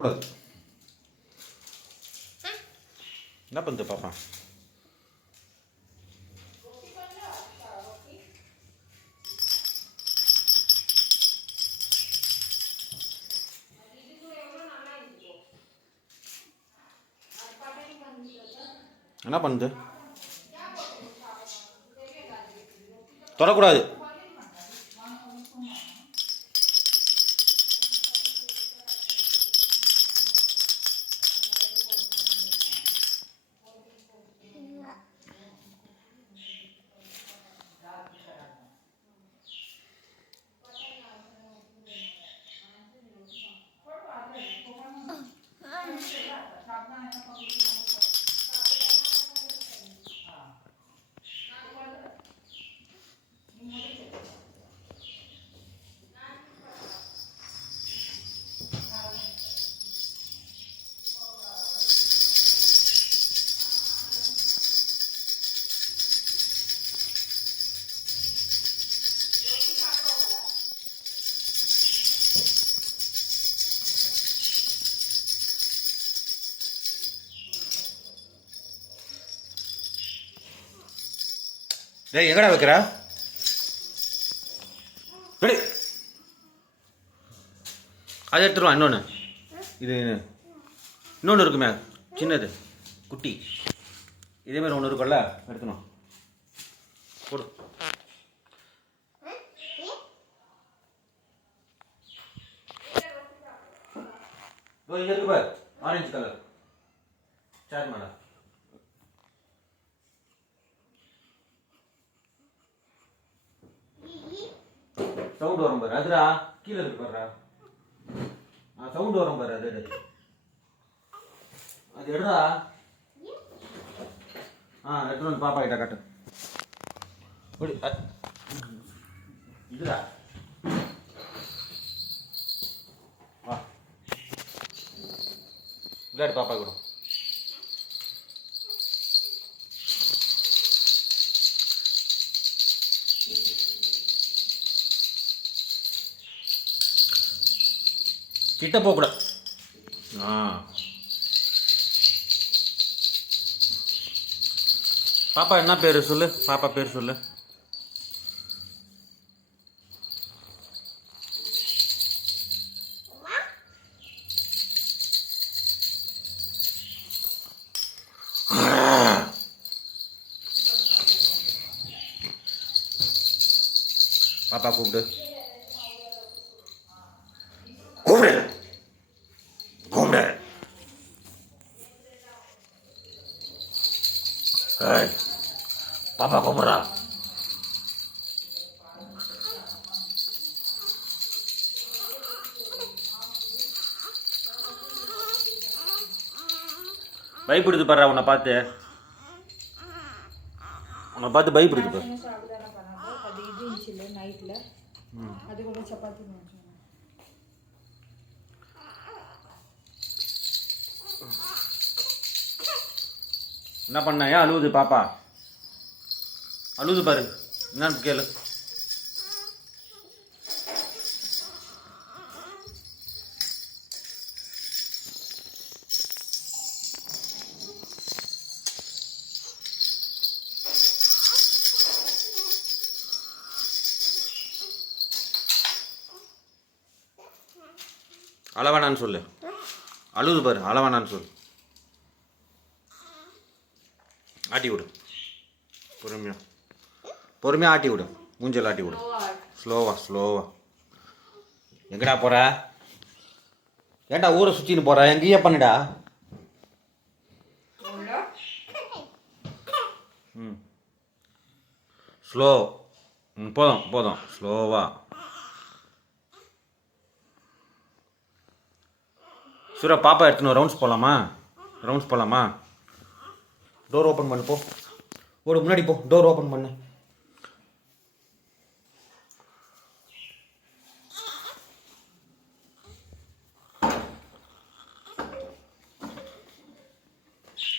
கூடாது. என்ன பண்ணுது பாப்பா? என்ன பண்ணுது? தொடக்கூடாது. டேய் எங்கடா வைக்கிற? ரெடி, அதை எடுத்துருவான். இன்னொன்று இது இன்னொன்று இருக்குமே, சின்னது குட்டி, இதேமாதிரி ஒன்று இருக்கும்ல, எடுத்துணும். போடு. இங்கே இருக்கு பார், orange colour chair madam. Sound வரும் பாரு, அதுடா கீழே இருக்கு பாருடா. சவுண்ட் வரும் பாரு, அது எடு, அது எடுடா. எடுத்து வந்து பாப்பா கிட்ட காட்டு. இதுடா வா, விளையாடு பாப்பா கூட. கிட்ட போகக்கூடாது. பாப்பா என்ன பேர் சொல்லு? பாப்பா பேர் சொல்லு. பாப்பா கூப்பிடு. கூப்பிடு கூப்பிடு. பாப்பா கூப்பிடுறா. பயப்படுது பாரு, உன்னை பார்த்து, உன்னை பார்த்து பயப்படுது பாரு. என்ன பண்ண? ஏன் அழுவுது பாப்பா? அழுவுது பாரு, என்னன்னு கேளு. அளவானான்னு சொல்லு. அழுவுது பாரு, அளவானான்னு சொல்லு. ஆட்டி விடு, பொறுமையா பொறுமையாக ஆட்டி விடு, மூஞ்சல் ஆட்டி விடு. ஸ்லோவா ஸ்லோவா. எங்கடா போற? ஏன்டா ஊரை சுற்றின்னு போற? எங்கேயே பண்ணுடா. ஸ்லோ. போதும் போதும், ஸ்லோவா. சூரா, பாப்பா எடுத்துன்னு ரவுண்ட்ஸ் போகலாமா? ரவுண்ட்ஸ் போகலாமா? டோர் ஓப்பன் பண்ணு, போ. ஓடு, முன்னாடி போ, டோர் ஓப்பன் பண்ணு.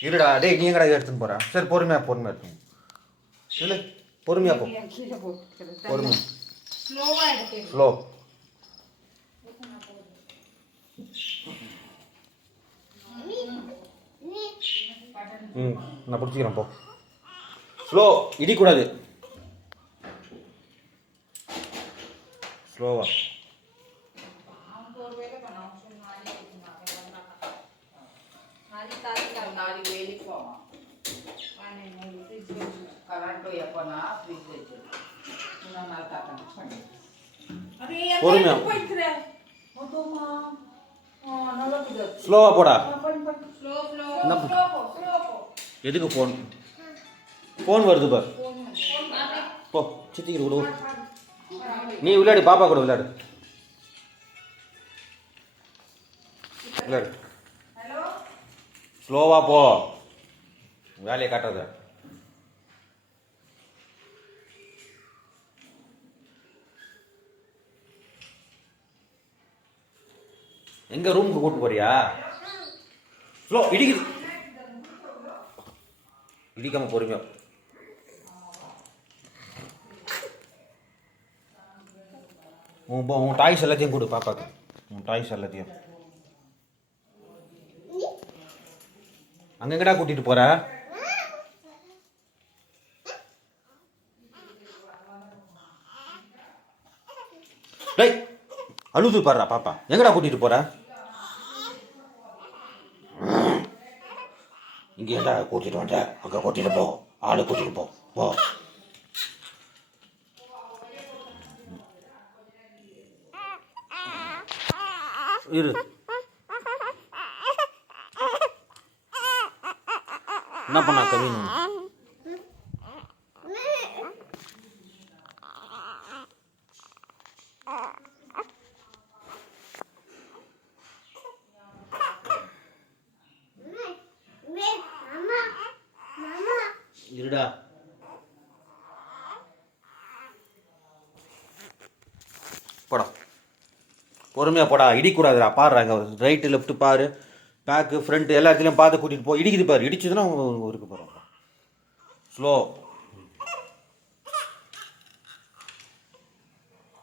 இருடா, டேய் நீ எங்கடா எடுத்துன்னு போற? சரி, பொறுமையா பொறுமையா எடுத்து இல்லை, பொறுமையா போ, பொறுமை, ஸ்லோ. ம் நான் பிடிச்சிக்கிறேன் போ. ஸ்லோ, இடிக்கூடாது. ஸ்லோவா. பொறுமையா. ஸ்லோவா போடா. எதுக்கு ஃபோன்? ஃபோன் வருது பார். போ சித்திக்கிட்டு விடு. நீ விளையாடு, பாப்பா கூட விளையாடு. விளையாடு. ஸ்லோவா போ, வேலையை காட்டாத. எங்க ரூமுக்கு கூட்டு போறியா? ஸ்லோ, இடிக்குது. இடிக்காம பொறுமையா. உன் டாய்ஸ் எல்லாத்தையும் கொடு பாப்பாக்கு. உன் டாய்ஸ் எல்லாத்தையும். அங்க எங்கடா கூட்டிட்டு போற? டேய், அழுது பாடுறா பாப்பா. எங்கடா கூட்டிட்டு போற? இங்கே ஏண்டா கூட்டிட்டு வந்த? அங்க கூட்டிட்டு போ, ஆளு கூட்டிட்டு போ. போ. இரு. என்ன பண்ணா கவின்? இருடா. போடா, பொறுமையா போடா. இடிக்கூடாதுடா. பாடுறாங்க ரைட்டு லெஃப்ட் பாரு, பேக்கு ஃப்ரண்ட் எல்லா இடத்துலையும் பார்த்து கூட்டிகிட்டு போ. இடிக்குது பாரு. இடிச்சதுன்னா இருக்கு பாரு. ஸ்லோ,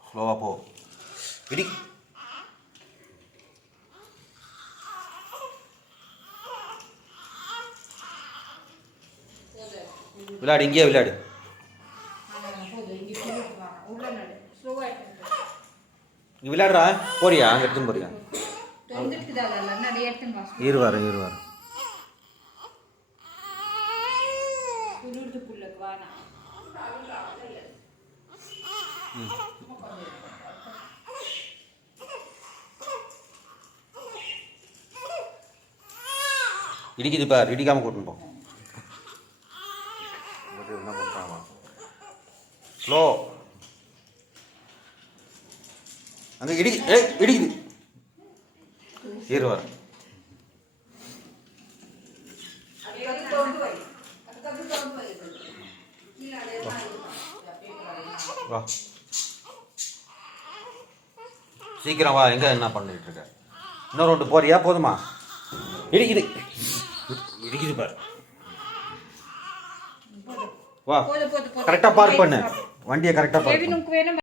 ஸ்லோவா போ. இடி. விளையாடு, இங்கேயே விளையாடு. இங்க விளையாடுறா. போறியா? அங்க எடுத்துன்னு போறியா? இருவாரு இருவாரு. இடிக்குது பார். இடிக்காம கூட்டின்னு போ. என்ன பண்றாங்க? ஸ்லோ. அங்க இடிக்குது. இருவாரு. வா, சீக்கிரம் வா. எங்க என்ன பண்ணிட்டு இருக்க? இன்னொரு ரெண்டு போறியா? போதுமா? இடிக்குது. இடிக்குது பாரு. வா, கரெக்டா பார்க் பண்ணு வண்டியை. கரெக்டா பார்க் பண்ணு.